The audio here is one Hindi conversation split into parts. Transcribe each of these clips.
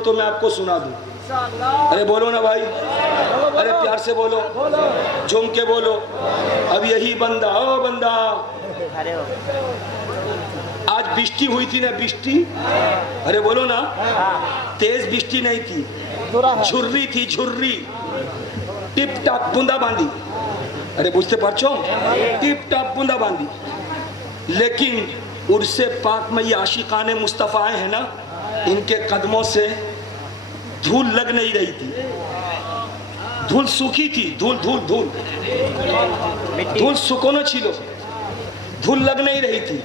तो मैं आपको सुना दूं। अरे बोलो ना भाई, अरे प्यार से बोलो, झूम के बोलो। अब यही बंदा, ओ बंदा, आज बिस्टी हुई थी ना, बिस्टी, अरे बोलो ना, तेज बिस्टी नहीं थी, झुर्री थी, झुर्री, टिप टाप बूंदा बांदी। अरे बुझते पारछो, टिप टाप बूंदा बांदी। लेकिन उर्से पाक में ये आशिकाने मुस्तफ़ा आए हैं ना, इनके कदमों से धूल लग नहीं रही थी, धूल सूखी थी, धूल धूल धूल धूल सुकोनो छिलो, धूल लग नहीं रही थी।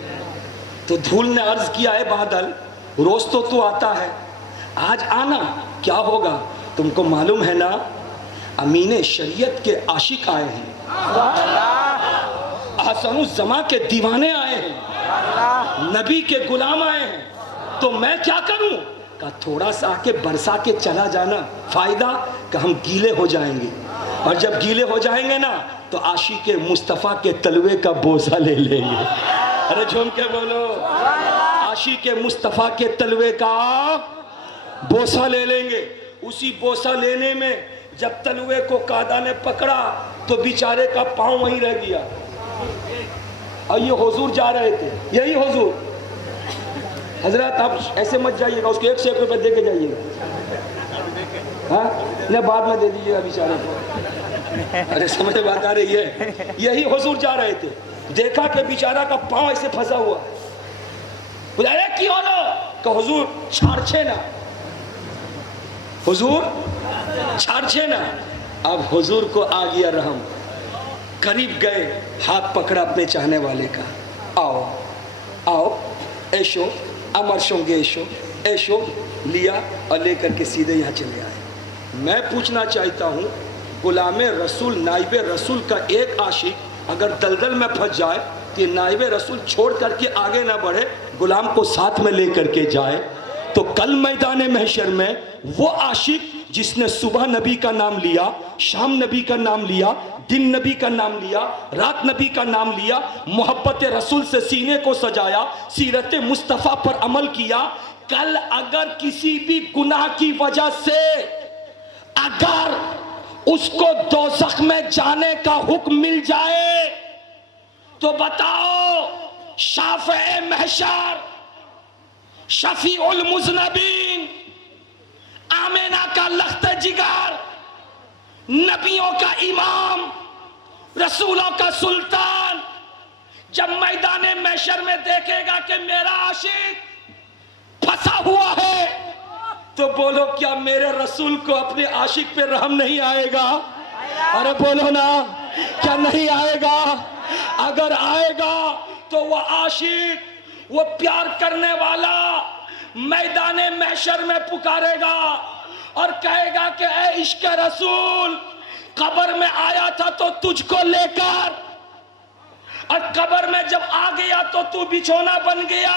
तो धूल ने अर्ज किया है बादल, रोज तो तू आता है, आज आना, क्या होगा? तुमको मालूम है ना, अमीने शरीयत के आशिक आए हैं, हसनुज़्ज़मा के दीवाने आए हैं, नबी के गुलाम आए हैं, तो मैं क्या करूं? का थोड़ा सा आके बरसा के चला जाना, फायदा कि हम गीले हो जाएंगे, और जब गीले हो जाएंगे ना तो आशिक मुस्तफ़ा के तलवे का बोझा ले लेंगे। अरे झूम के बोलो, आशिक मुस्तफ़ा के तलवे का बोझा ले लेंगे। उसी बोझा लेने में जब तलवे को कादा ने पकड़ा तो बेचारे का पांव वहीं रह गया। और ये हुजूर जा रहे थे, यही हुजूर, हजरत आप ऐसे मत जाइएगा, उसको 1 से 1 रुपये दे के जाइएगा, हाँ न बाद में दे दीजिएगा बेचारे को। अरे समझ बात आ रही है? यही हुजूर जा रहे थे, देखा कि बेचारा का पांव ऐसे फंसा हुआ, अरे क्यों ना, का हुजूर छाड़छे ना, हुजूर छाड़छे ना। अब हुजूर को आ गया रहम, करीब गए, हाथ पकड़ा अपने चाहने वाले का, आओ आओ, ऐशो अमर शोंगे, ऐशो ऐशो, लिया और लेकर के सीधे यहाँ चले आए। मैं पूछना चाहता हूँ, गुलामे रसूल नाइबे रसूल का एक आशिक अगर दलदल में फंस जाए कि नाइबे रसूल छोड़ करके आगे ना बढ़े, गुलाम को साथ में लेकर के जाए, तो कल मैदान महशर में वो आशिक जिसने सुबह नबी का नाम लिया, शाम नबी का नाम लिया, दिन नबी का नाम लिया, रात नबी का नाम लिया, मोहब्बत रसूल से सीने को सजाया, सीरत मुस्तफ़ा पर अमल किया, कल अगर किसी भी गुनाह की वजह से अगर उसको दोज़ख में जाने का हुक्म मिल जाए तो बताओ, शाफ़े महशर, शफीउल मुज़नबीन, आमिना का लख्त जिगर, नबियों का इमाम, रसूलों का सुल्तान, जब मैदान महशर में देखेगा कि मेरा आशिक फंसा हुआ है, तो बोलो क्या मेरे रसूल को अपने आशिक पे रहम नहीं आएगा? अरे बोलो ना, क्या नहीं आएगा? अगर आएगा तो वह आशिक, वो प्यार करने वाला मैदान महशर में पुकारेगा और कहेगा कि ऐ इश्क रसूल, कब्र में आया था तो तुझको लेकर, और कब्र में जब आ गया तो तू बिछोना बन गया,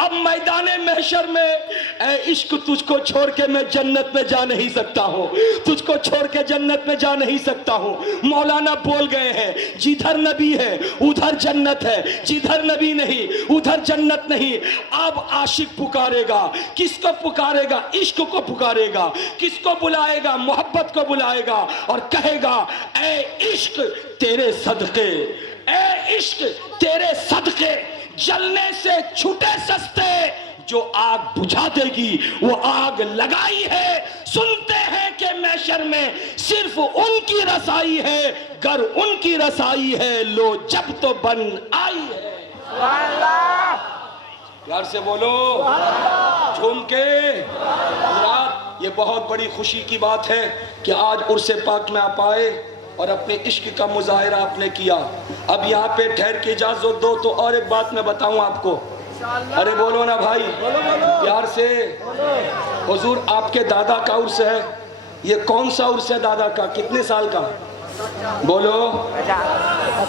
अब मैदान महशर में ऐ इश्क तुझको छोड़ के मैं जन्नत में जा नहीं सकता हूँ, तुझको छोड़ के जन्नत में जा नहीं सकता हूँ। मौलाना बोल गए हैं, जिधर नबी है उधर जन्नत है, जिधर नबी नहीं उधर जन्नत नहीं। अब आशिक पुकारेगा, किसको पुकारेगा? इश्क को पुकारेगा। किसको बुलाएगा? मोहब्बत को बुलाएगा और कहेगा, ऐ इश्क तेरे सदके, ऐ इश्क तेरे सदके, जलने से छूटे सस्ते, जो आग बुझा देगी वो आग लगाई है। सुनते हैं कि महशर में सिर्फ उनकी रसाई है, गर उनकी रसाई है, लो जब तो बन आई है। प्यार से बोलो, झूम के। ये बहुत बड़ी खुशी की बात है कि आज उर्से पाक में आप आए और अपने इश्क का मुजाहिरा आपने किया। अब यहाँ पे ठहर के इजाजत दो तो और एक बात मैं बताऊं आपको। अरे बोलो ना भाई, प्यार से। हुजूर आपके दादा का उर्स है, ये कौन सा उर्स है दादा का? कितने साल का? बोलो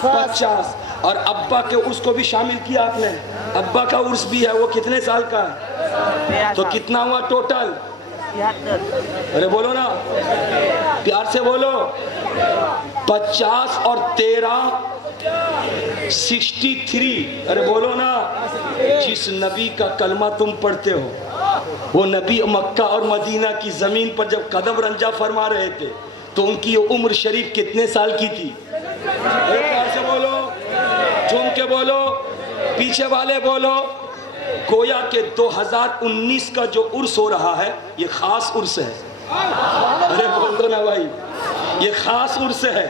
50। और अब्बा के उर्स को भी शामिल किया आपने? अब्बा का उर्स भी है, वो कितने साल का है? तो कितना हुआ टोटल? अरे बोलो ना, प्यार से बोलो। 50 और 13 63। अरे बोलो ना, जिस नबी का कलमा तुम पढ़ते हो वो नबी मक्का और मदीना की ज़मीन पर जब कदम रंजा फरमा रहे थे तो उनकी उम्र शरीफ कितने साल की थी? एक बार से बोलो, झूम के बोलो, पीछे वाले बोलो। गोया के 2019 का जो उर्स हो रहा है ये खास उर्स है। अरे बोल दो ना भाई, ये खास उर्स है।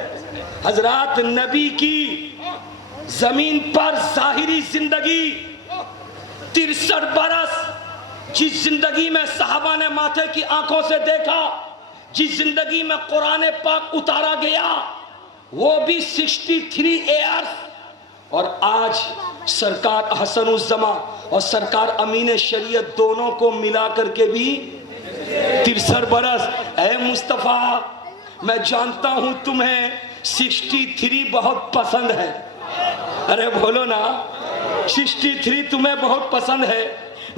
हजरात नबी की जमीन पर जाहिरी जिंदगी 63 बरस, जिस जिंदगी में सहाबा ने माथे की आंखों से देखा, जिस जिंदगी में कुरान पाक उतारा गया, वो भी 63 ईयर्स। और आज सरकार हसनुज़्ज़मा और सरकार अमीन शरीयत दोनों को मिला करके भी 63 बरस। ऐ मुस्तफ़ा, मैं जानता हूं तुम्हें 63 बहुत पसंद है। अरे बोलो ना, 63 तुम्हें बहुत पसंद है।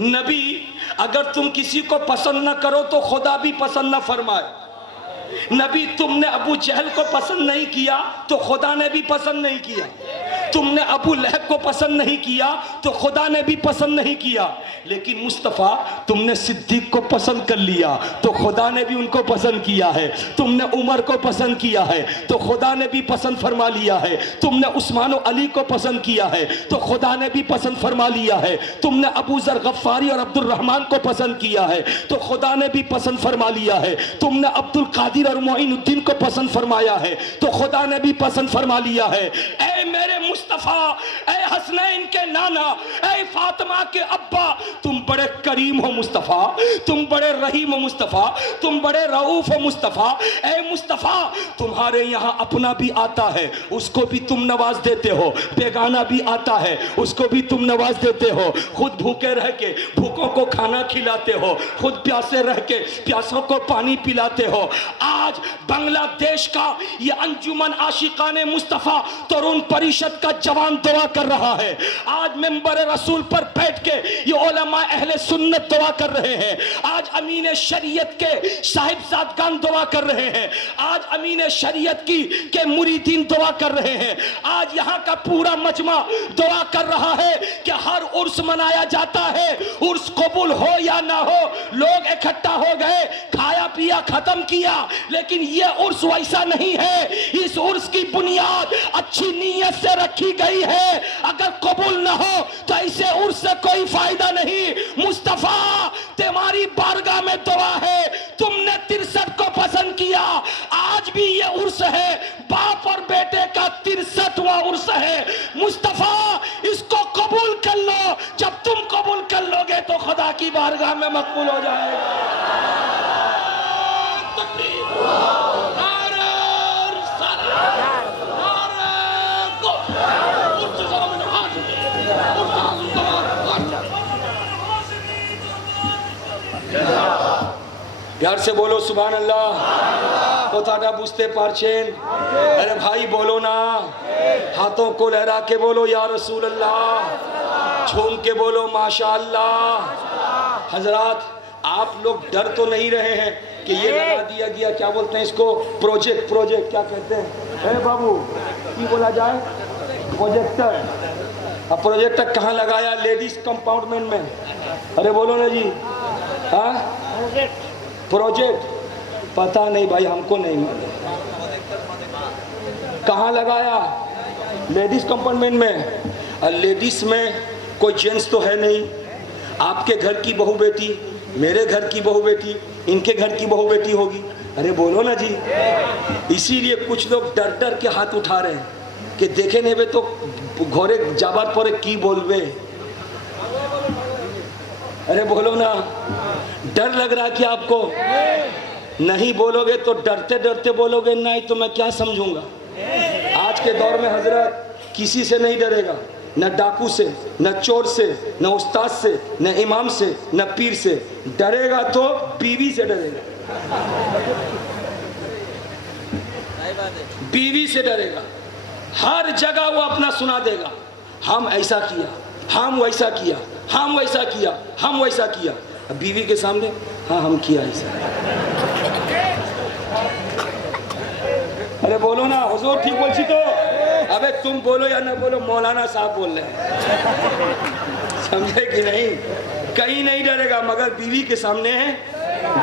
नबी, अगर तुम किसी को पसंद न करो तो खुदा भी पसंद न फरमाए। नबी, तुमने अबू जहल को पसंद नहीं किया तो खुदा ने भी पसंद नहीं किया। तुमने अबू लहब को पसंद नहीं किया तो खुदा ने भी पसंद नहीं किया। लेकिन मुस्तफ़ा, तुमने सिद्दीक को पसंद कर लिया तो खुदा ने भी उनको पसंद किया है। तुमने उमर को पसंद किया है तो खुदा ने भी पसंद फरमा लिया है। तुमने उस्मान और अली को पसंद किया है तो खुदा ने भी पसंद फरमा लिया है। तुमने अबू जर गफ्फारी और अब्दुल रहमान को पसंद किया है तो खुदा ने भी पसंद फरमा लिया है। तुमने अब्दुल कादिर और मोइनुद्दीन को पसंद फरमाया है तो खुदा ने भी पसंद फरमा लिया है। ऐ मेरे मुस्तफ़ा, ऐ हसनैन के नाना, ऐ फातिमा के अब्बा, तुम बड़े करीम हो मुस्तफ़ा, तुम बड़े रहीम हो मुस्तफ़ा, तुम बड़े रऊफ हो मुस्तफ़ा। ऐ मुस्तफ़ा, तुम्हारे यहाँ अपना भी आता है, उसको भी तुम नवाज देते हो, बेगाना भी आता है, उसको भी तुम नवाज देते हो। खुद भूखे रह के भूखों को खाना खिलाते हो, खुद प्यासे रह के प्यासों को पानी पिलाते हो। आज बांग्लादेश का ये अंजुमन आशिकाने मुस्तफ़ा तरुण परिषद का जवान दुआ कर रहा है। आज मेंबर रसूल पर बैठ के ये उलमा अहले सुन्नत दुआ कर रहे हैं। आज अमीन शरीयत के साहिबजादगान दुआ कर रहे हैं। आज अमीन शरीयत की के मुरीदीन दुआ कर रहे हैं। आज यहाँ का पूरा मजमा दुआ कर रहा है कि हर उर्स मनाया जाता है, उर्स कबूल हो या ना हो, लोग इकट्ठा हो गए, खाया पिया खत्म किया, लेकिन ये उर्स वैसा नहीं है। इस उर्स की बुनियाद अच्छी नीयत से रखी गई है। अगर कबूल ना हो तो ऐसे उर्स से कोई फायदा नहीं। मुस्तफा, तुम्हारी बारगाह में दुआ है, तुमने 63 को पसंद किया, आज भी ये उर्स है, बाप और बेटे का 63वां उर्स है। मुस्तफा, इसको कबूल कर लो, जब तुम कबूल कर लोगे तो खुदा की बारगाह में मकबूल हो जाएगा। प्यार से बोलो सुभान अल्लाह। कोताड़ा बुझते पारचेन, अरे भाई बोलो ना, हाथों को लहरा के बोलो या रसूल अल्लाह, झूम के बोलो माशा अल्लाह। हजरात, आप लोग डर तो नहीं रहे हैं कि ये लगा दिया गया, क्या बोलते हैं इसको, प्रोजेक्ट क्या कहते हैं बाबू, की बोला जाए, प्रोजेक्टर। अब प्रोजेक्टर कहाँ लगाया? लेडीज कंपाउंडमेंट में। अरे बोलो ना जी, हाँ प्रोजेक्ट, पता नहीं भाई, हमको नहीं मालूम कहाँ लगाया। लेडीज कंपार्टमेंट में। और लेडीज में कोई जेंट्स तो है नहीं। आपके घर की बहू बेटी, मेरे घर की बहू बेटी, इनके घर की बहू बेटी होगी। अरे बोलो ना जी। इसीलिए कुछ लोग डर डर के हाथ उठा रहे हैं कि देखे नहीं बे तो घोरे जाबार पर की बोलबे। अरे बोलो ना, डर लग रहा है कि आपको? नहीं बोलोगे तो डरते डरते बोलोगे, नहीं तो मैं क्या समझूंगा। आज के दौर में हजरत किसी से नहीं डरेगा, न डाकू से, न चोर से, न उस्ताद से, न इमाम से, न पीर से। डरेगा तो बीवी से डरेगा, बीवी से डरेगा। हर जगह वो अपना सुना देगा, हम ऐसा किया, हम वैसा किया, हम वैसा किया, हम वैसा किया। अब बीवी के सामने, हाँ हम किया ऐसा। अरे बोलो ना हुजूर, ठीक बोलছি तो। अबे तुम बोलो या ना बोलो, मौलाना साहब बोल रहे हैं, समझे कि नहीं? कहीं नहीं डरेगा मगर बीवी के सामने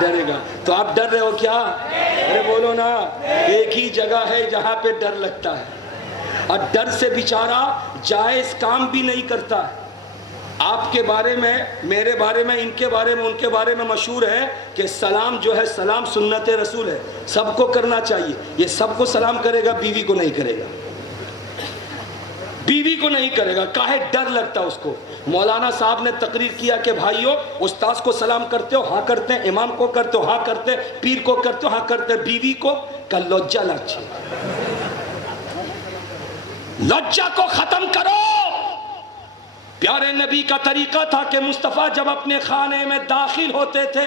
डरेगा। तो आप डर रहे हो क्या? अरे बोलो ना, एक ही जगह है जहां पे डर लगता है और डर से बेचारा जायज काम भी नहीं करता है। आपके बारे में, मेरे बारे में, इनके बारे में, उनके बारे में मशहूर है कि सलाम जो है, सलाम सुन्नत रसूल है, सबको करना चाहिए। ये सबको सलाम करेगा, बीवी को नहीं करेगा, बीवी को नहीं करेगा। काहे? डर लगता उसको। मौलाना साहब ने तकरीर किया कि भाइयों, उस्ताद को सलाम करते हो, हाँ करते हैं, इमाम को करते हो, हाँ करते हैं, पीर को करते हो, हाँ करते हैं, बीवी को का लज्जा लागछे। लज्जा को खत्म करो। प्यारे नबी का तरीका था कि मुस्तफ़ा जब अपने खाने में दाखिल होते थे,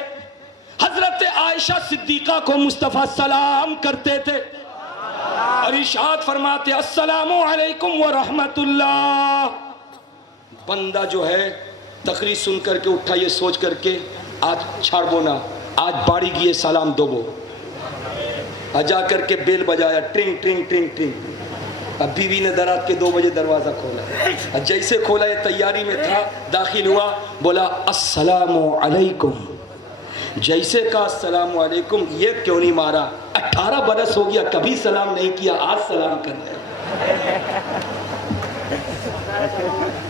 हजरत आयशा सिद्दीका को मुस्तफ़ा सलाम करते थे और इरशाद फरमाते अस्सलामु अलैकुम व रहमतुल्लाह। बंदा जो है तकरीर सुन करके उठा, ये सोच करके आज छाड़बो ना, आज बाड़ी गिए सलाम दोबो। जा करके बेल बजाया, ट्रिंग ट्रिंग ट्रिंग ट्रिंग। अब बीवी ने रात के 2 बजे दरवाज़ा खोला, जैसे खोला, ये तैयारी में था, दाखिल हुआ, बोला अस्सलामु अलैकुम। जैसे कहा अस्सलामु अलैकुम, ये क्यों नहीं मारा? 18 बरस हो गया, कभी सलाम नहीं किया, आज सलाम कर रहे।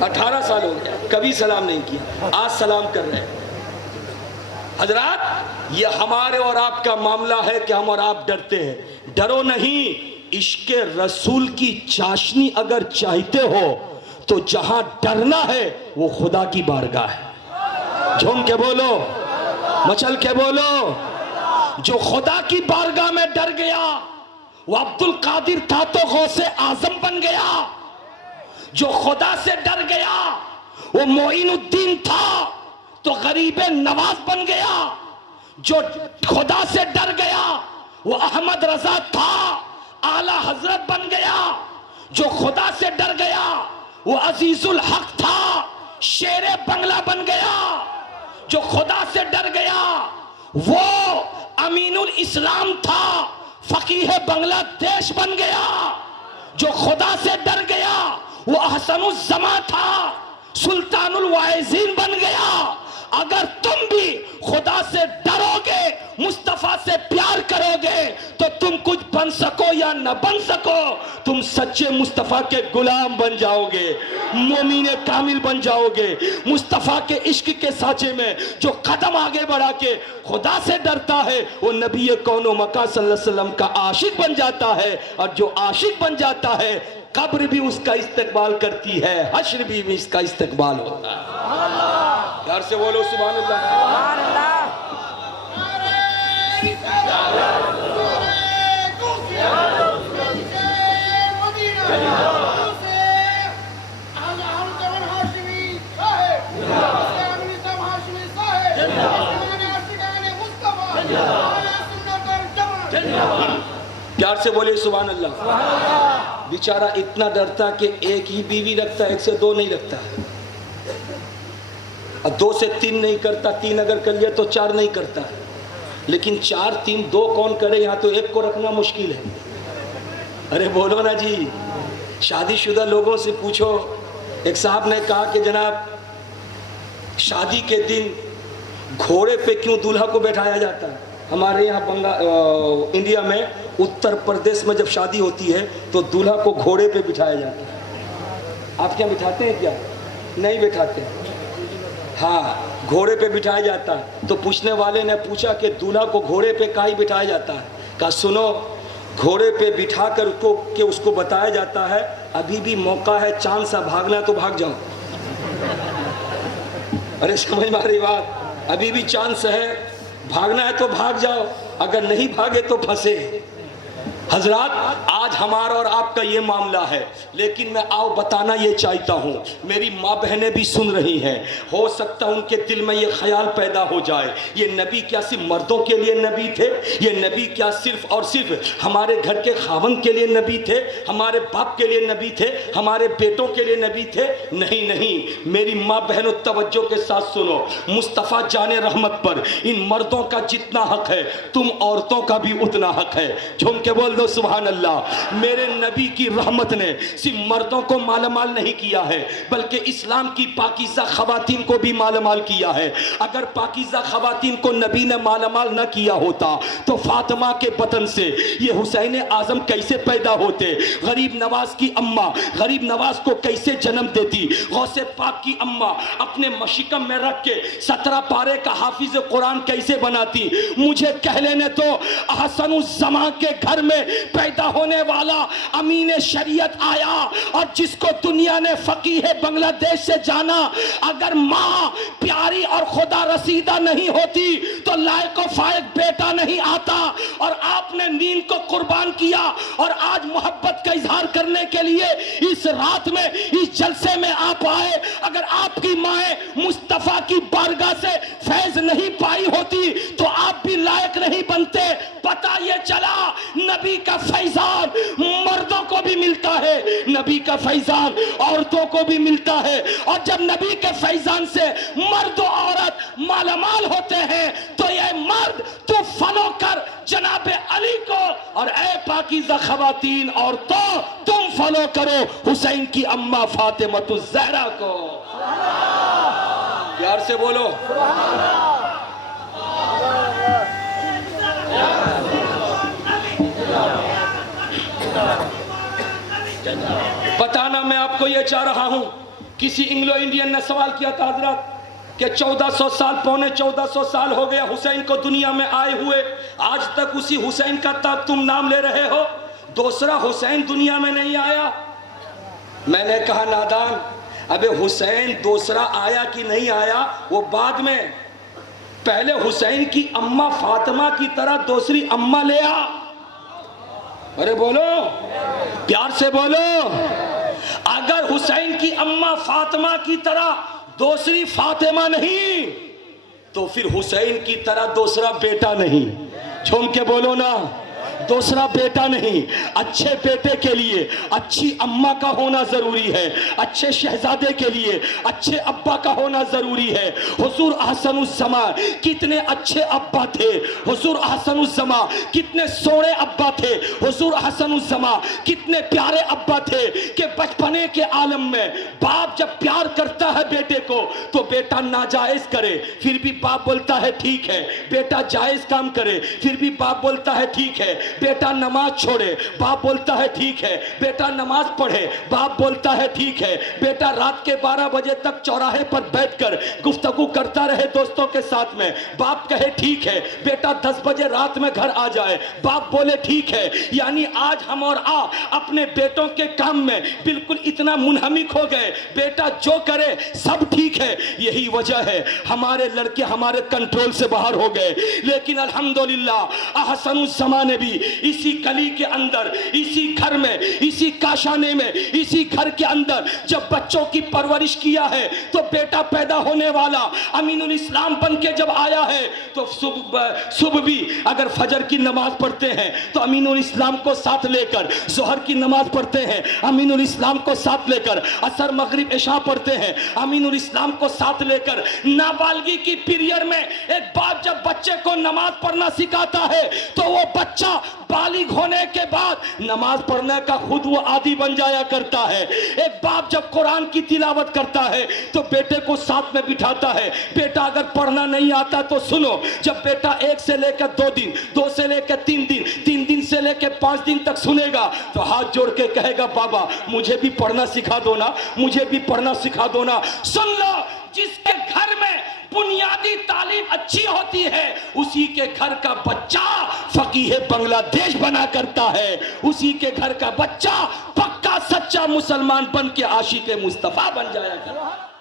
18 साल हो गया, कभी सलाम नहीं किया, आज सलाम कर रहे। हजरात, ये हमारे और आपका मामला है कि हम और आप डरते हैं। डरो नहीं, इश्के रसूल की चाशनी अगर चाहते हो तो जहां डरना है वो खुदा की बारगाह है। झूम के बोलो, मचल के बोलो। जो खुदा की बारगाह में डर गया वो अब्दुल कादिर था तो गौसे आजम बन गया। जो खुदा से डर गया वो मोइनुद्दीन था तो गरीबे नवाज बन गया। जो खुदा से डर गया वो अहमद रजा था, आला हजरत बन गया। जो खुदा से डर गया वो अजीजुल हक था, शेरे बंगला बन गया। जो खुदा से डर गया वो अमीनुल इस्लाम था, फकीह बांग्लादेश बन गया। जो खुदा से डर गया वो अहसनुल जमा था, सुल्तानुल वाइजीन बन गया। अगर तुम भी खुदा से डरोगे, मुस्तफा से प्यार करोगे तो तुम कुछ बन सको या न बन सको, तुम सच्चे मुस्तफा के गुलाम बन जाओगे, मोमिन कामिल बन जाओगे। मुस्तफा के इश्क के साचे में जो कदम आगे बढ़ा के खुदा से डरता है वो नबी कौनो मका सल्लल्लाहु अलैहि वसल्लम का आशिक बन जाता है। और जो आशिक बन जाता है, कब्र भी उसका इस्तकबाल करती है, हश्र भी इसका इस्तकबाल होता है। यार से बोलो सुभान अल्लाह। प्यार से बोले सुभान अल्लाह। बेचारा इतना डरता कि एक ही बीवी रखता, 1 से 2 नहीं रखता, और 2 से 3 नहीं करता, 3 अगर कर लिया तो 4 नहीं करता। लेकिन 4, 3, 2 कौन करे? यहाँ तो 1 को रखना मुश्किल है। अरे बोलो ना जी, शादीशुदा लोगों से पूछो। एक साहब ने कहा कि जनाब, शादी के दिन घोड़े पे क्यों दूल्हा को बैठाया जाता है? हमारे यहाँ इंडिया में उत्तर प्रदेश में जब शादी होती है तो दूल्हा को घोड़े पे बिठाया जाता है। आप क्या बिठाते हैं? क्या नहीं बिठाते? हाँ, घोड़े पे बिठाया जाता है। तो पूछने वाले ने पूछा कि दूल्हा को घोड़े पे काहे बिठाया जाता है? कहा सुनो, घोड़े पे बिठा कर उसको बताया जाता है अभी भी मौका है, चांद सा भागना तो भाग जाओ। अरे समझ में आ रही बात? अभी भी चांस है, भागना है तो भाग जाओ, अगर नहीं भागे तो फंसे। हजरात, आज हमारा और आपका ये मामला है, लेकिन मैं आओ बताना ये चाहता हूँ, मेरी माँ बहनें भी सुन रही हैं, हो सकता है उनके दिल में ये ख्याल पैदा हो जाए, ये नबी क्या सिर्फ मर्दों के लिए नबी थे? ये नबी क्या सिर्फ और सिर्फ हमारे घर के खावंद के लिए नबी थे, हमारे बाप के लिए नबी थे, हमारे बेटों के लिए नबी थे? नहीं नहीं, मेरी माँ बहनों तवज्जो के साथ सुनो, मुस्तफ़ा जाने रहमत पर इन मर्दों का जितना हक है तुम औरतों का भी उतना हक है। झूम के बोल दो सुभान अल्लाह। मेरे नबी की रहमत ने सिर्फ मर्दों को मालामाल नहीं किया है, बल्कि इस्लाम की पाकीज़ा खवातीन को भी मालामाल किया है। अगर पाकीज़ा खवातीन को नबी ने मालामाल न किया होता तो फातिमा के बतन से ये हुसैन आज़म कैसे पैदा होते? गरीब नवाज की अम्मा गरीब नवाज को कैसे जन्म देती? गौसे पाक की अम्मा अपने मशिकम में रख के 17 पारे का हाफिज कुरान कैसे बनाती? मुझे कह लेने तो अहसनुज़्ज़मा के घर में पैदा होने वाला अमीन शरीयत आया, और जिसको दुनिया ने फकीह बांग्लादेश से जाना, अगर माँ प्यारी और खुदा रसीदा नहीं होती तो लायक व फायक बेटा नहीं आता। और आपने नींद को कुर्बान किया, और आज मोहब्बत का इजहार करने के लिए इस रात में इस जलसे में आप आए। अगर आपकी माए मुस्तफा की बारगाह से फैज नहीं पाई होती तो आप भी लायक नहीं बनते। पता ये चला नबी का फैजान मर्दों को भी मिलता है, नबी का फैजान औरतों को भी मिलता है। और जब नबी के फैजान से मर्द और औरत मालामाल होते हैं तो ये मर्द तू फॉलो कर जनाबे अली को, और ए पाकीज़ा खवातीन औरतों तुम फॉलो करो हुसैन की अम्मा फातिमा ज़हरा को। प्यार से बोलो। बताना मैं आपको ये चाह रहा हूं, किसी इंग्लो इंडियन ने सवाल किया था हजरत कि 1400 साल पौने 1400 साल हो गया हुसैन को दुनिया में आए हुए, आज तक उसी हुसैन का तब तुम नाम ले रहे हो, दूसरा हुसैन दुनिया में नहीं आया। मैंने कहा नादान, अबे हुसैन दूसरा आया कि नहीं आया वो बाद में, पहले हुसैन की अम्मा फातिमा की तरह दूसरी अम्मा ले आ। अरे बोलो, प्यार से बोलो। अगर हुसैन की अम्मा फातिमा की तरह दूसरी फातिमा नहीं तो फिर हुसैन की तरह दूसरा बेटा नहीं। झूम के बोलो ना, दूसरा बेटा नहीं। अच्छे बेटे के लिए अच्छी अम्मा का होना जरूरी है, अच्छे शहजादे के लिए अच्छे अब्बा का होना जरूरी है। हुजूर अहसनुज़्ज़मा कितने अच्छे अब्बा थे, हुजूर अहसनुज़्ज़मा कितने सोने अब्बा थे, हुजूर अहसनुज़्ज़मा कितने प्यारे अब्बा थे कि बचपने के आलम में बाप जब प्यार करता है बेटे को तो बेटा नाजायज करे फिर भी बाप बोलता है ठीक है, बेटा जायज काम करे फिर भी बाप बोलता है ठीक है, बेटा नमाज छोड़े बाप बोलता है ठीक है, बेटा नमाज पढ़े बाप बोलता है ठीक है, बेटा रात के 12 बजे तक चौराहे पर बैठकर गुफ्तगू करता रहे दोस्तों के साथ में बाप कहे ठीक है, बेटा 10 बजे रात में घर आ जाए बाप बोले ठीक है। यानी आज हम और आप अपने बेटों के काम में बिल्कुल इतना मुनहमिक हो गए, बेटा जो करे सब ठीक है। यही वजह है हमारे लड़के हमारे कंट्रोल से बाहर हो गए। लेकिन अल्हम्दुलिल्लाह अहसनुज़्ज़मा ने भी इसी गली के अंदर, इसी घर में, इसी काशाने में, इसी घर के अंदर जब बच्चों की परवरिश किया है तो बेटा पैदा होने वाला अमीनुल इस्लाम बन के जब आया है तो सुबह भी अगर फजर की नमाज पढ़ते हैं तो अमीनुल इस्लाम को साथ लेकर, जोहर की नमाज पढ़ते हैं अमीनुल इस्लाम को साथ लेकर, असर मगरिब इशा पढ़ते हैं अमीनुल इस्लाम को साथ लेकर। नाबालगी की पीरियड में एक बाप जब बच्चे को नमाज पढ़ना सिखाता है तो वो बच्चा बालिग होने के बाद नमाज पढ़ने का खुद वो आदी बन जाया करता है। एक बाप जब कुरान की तिलावत करता है तो बेटे को साथ में बिठाता है, बेटा अगर पढ़ना नहीं आता तो सुनो। जब बेटा 1 से लेकर 2 दिन, 2 से लेकर 3 दिन, 3 दिन से लेकर 5 दिन तक सुनेगा तो हाथ जोड़ के कहेगा बाबा मुझे भी पढ़ना सिखा दो ना, मुझे भी पढ़ना सिखा दो ना। सुन लो, जिसके घर में बुनियादी तालीम अच्छी होती है उसी के घर का बच्चा फकीह बांग्लादेश बना करता है, उसी के घर का बच्चा पक्का सच्चा मुसलमान बन के आशिक मुस्तफा बन जाया करता है।